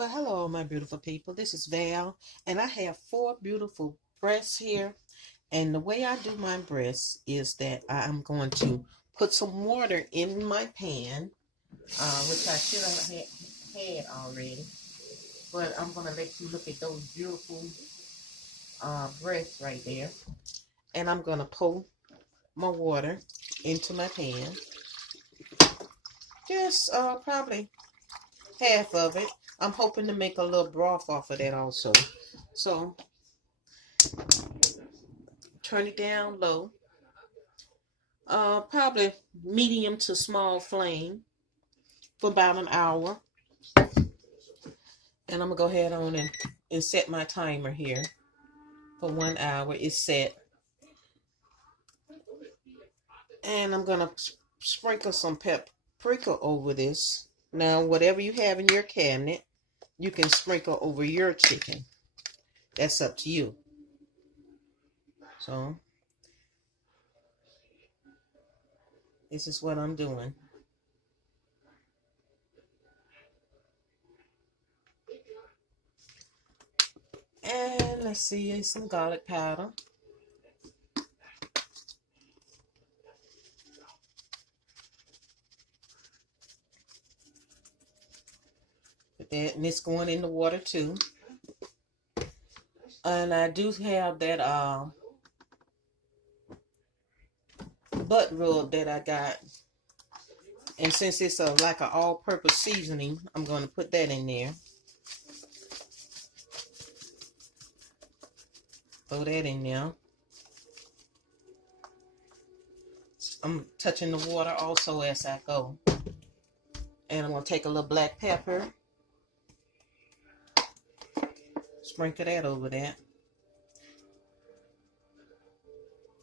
Well, hello, my beautiful people. This is Val, and I have 4 beautiful breasts here. And the way I do my breasts is that I'm going to put some water in my pan, which I should have had already. But I'm going to let you look at those beautiful breasts right there. And I'm going to pour my water into my pan. Just probably half of it. I'm hoping to make a little broth off of that also. So, turn it down low. Probably medium to small flame for about an hour. And I'm going to go ahead on and set my timer here for 1 hour. It's set. And I'm going to sprinkle some paprika over this. Now, whatever you have in your cabinet, you can sprinkle over your chicken. That's up to you. So, this is what I'm doing. And let's see, some garlic powder. Put that, and it's going in the water too. And I do have that butt rub that I got. And since it's like an all-purpose seasoning, I'm going to put that in there. Throw that in there. I'm touching the water also as I go. And I'm going to take a little black pepper. Sprinkle that over that.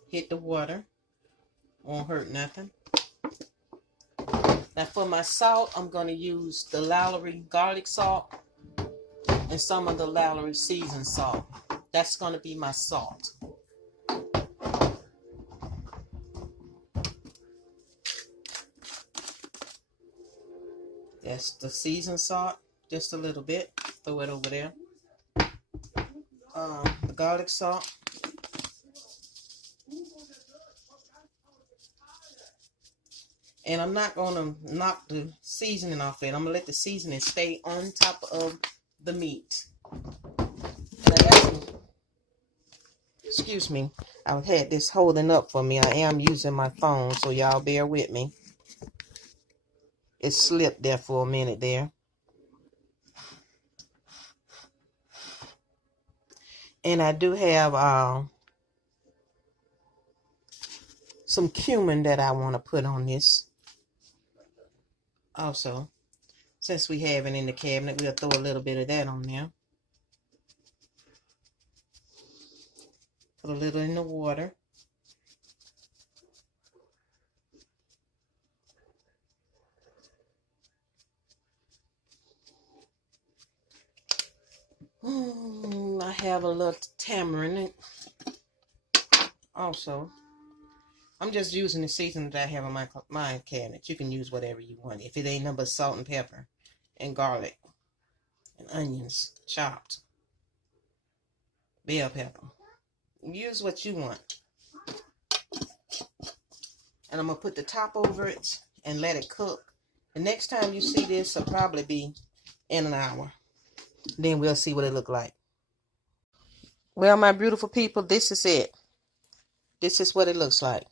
Hit the water. Won't hurt nothing. Now for my salt, I'm going to use the Valerie garlic salt and some of the Valerie seasoned salt. That's going to be my salt. That's the seasoned salt, just a little bit. Throw it over there. The garlic salt. And I'm not going to knock the seasoning off it. I'm going to let the seasoning stay on top of the meat. And I got some, excuse me, I've had this holding up for me. I am using my phone, so y'all bear with me. It slipped there for a minute there. And I do have some cumin that I want to put on this. Also, since we have it in the cabinet, we'll throw a little bit of that on there. Put a little in the water. I have a little tamarind also. I'm just using the seasoning that I have in my cabinet. You can use whatever you want. If it ain't nothing but salt and pepper and garlic and onions chopped. Bell pepper. Use what you want. And I'm going to put the top over it and let it cook. The next time you see this will probably be in an hour. Then we'll see what it look like. Well, my beautiful people, this is it. This is what it looks like.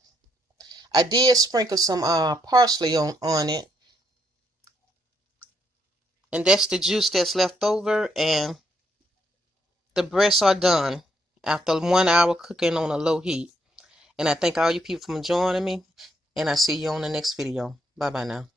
I did sprinkle some parsley on it. And that's the juice that's left over. And the breasts are done after 1 hour cooking on a low heat. And I thank all you people for joining me. And I see you on the next video. Bye-bye now.